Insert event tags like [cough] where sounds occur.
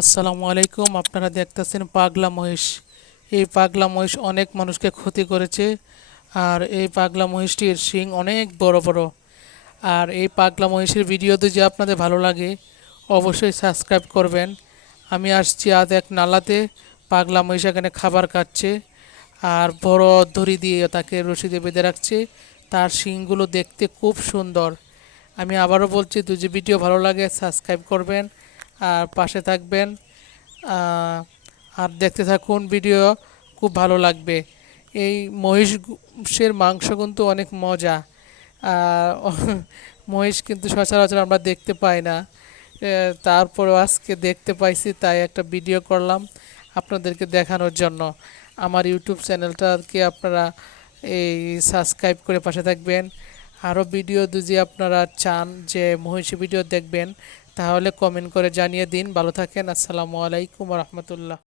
আসসালামু আলাইকুম, আপনারা দেখতেছেন পাগলা মহিষ। এই পাগলা মহিষ অনেক মানুষকে ক্ষতি করেছে, আর এই পাগলা মহিষটির শিং অনেক বড় বড়। আর এই পাগলা মহিষের ভিডিও যদি আপনাদের ভালো লাগে, অবশ্যই সাবস্ক্রাইব করবেন। আমি আসছি আজ এক নালাতে, পাগলা মহিষ এখানে খাবার খাচ্ছে, আর বড় দড়ি দিয়ে তাকে রশিদে বেঁধে রাখছে। তার শিংগুলো দেখতে খুব সুন্দর। আমি আবারও বলছি, যদি ভিডিও ভালো লাগে, সাবস্ক্রাইব করবেন। আর পাশে থাকবেন। আর দেখতে থাকুন ভিডিও খুব ভালো লাগবে। এই মহিষের মাংস কিন্তু অনেক মজা। [laughs] মহিষ কিন্তু সচরাচর আমরা দেখতে পাই না। এ, তারপরেও আজকে দেখতে পাইছি তাই একটা ভিডিও করলাম আপনাদেরকে দেখানোর জন্য। আমার ইউটিউব চ্যানেলটাকে আপনারা এই সাবস্ক্রাইব করে পাশে থাকবেন। আরও ভিডিও যদি আপনারা চান যে মহিষী ভিডিও দেখবেন, তাহলে কমেন্ট করে জানিয়ে দিন। ভালো থাকেন, আসসালামু আলাইকুম রহমতুল্লাহ।